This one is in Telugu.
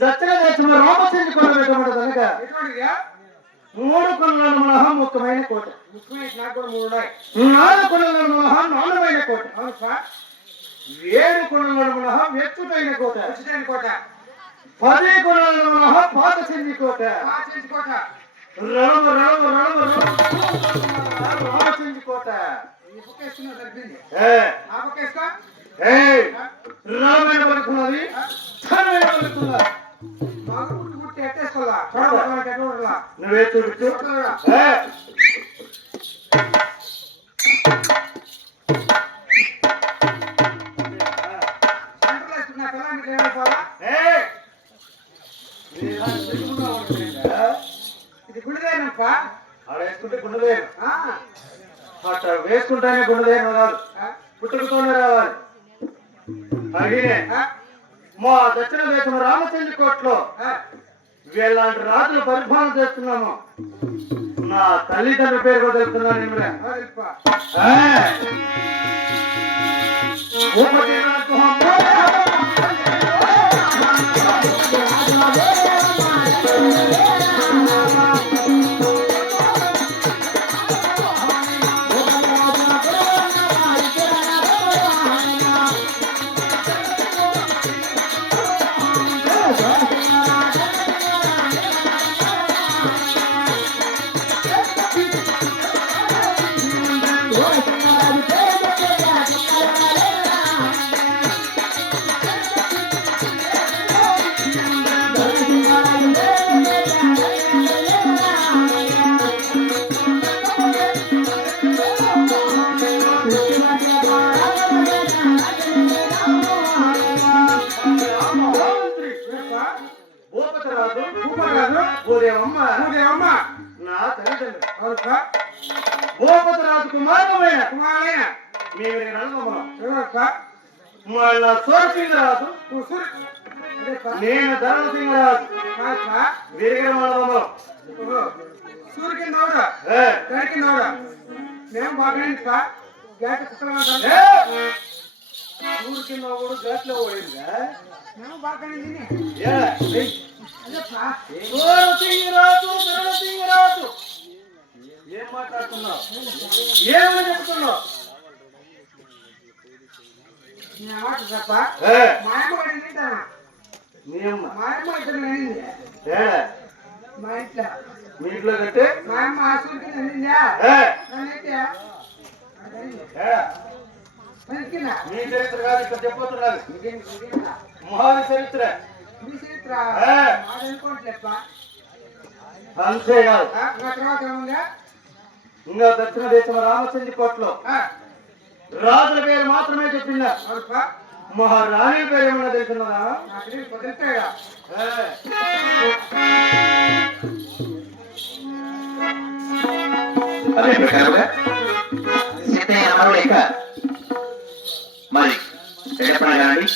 దక్షిణ దేశంలో రామచంద్ర కోట పెట్టబడ్డదనక మూడు కొండల మహా ముఖ్యమైన కోట. నాలుగు కొండల మహా నాలుగైన కోట. 7 కొండల మహా ఎత్తుటైన కోట. 10 కొండల మహా పాత చెంది కోట. రామచంద్ర కోట. రామైన పడుకున్నది, ధనమైన పడుకున్నది. నువ్వే చూపించు. ఇది గుడిదేనప్ప. ఆడ వేసుకుంటే గుండెదేను, అట్లా వేసుకుంటానే గుండెదేను కాదు, పుట్టుకతోనే రావాలి. అడిగినే మా దక్షిణ దేశం రామచంద్ర కోటలో వీళ్ళంటి రాజులు పరిపాలన చేస్తున్నాము. నా తల్లిదండ్రుల పేరు కూడా తెలుస్తున్నాను. నా తల్లిదండ్రులు భూపతిరాజు కుమారమైన సూరసింగరాజు, నేను ధర్మసింగరాజు. సూర్యకిందవుడా మేము బాగా ఊరికిందవుడు గట్ల పోయిందా? మేము బాగా ధర్మసింగరాజు ఏం మాట్లాడుతున్నావు? ఏమని చెప్తున్నావు? మీ ఇంట్లో కంటే మా అమ్మ సూర్యుకి నిండిందా మీ చరిత్ర కాదు ఇక్కడ చెప్పబోతున్నారు. మహాన్ చరిత్ర అంతే కాదు. ఇంకా దక్షిణ దేశం రామచంద్ర కోటలో రాజుల పేరు మాత్రమే చెప్పిందా? మహారాణి పేరు ఏమన్నా తెలుసున్నదా? అదే ప్రకారంగా సీతయ్య మరి ఎక్కడ కానీ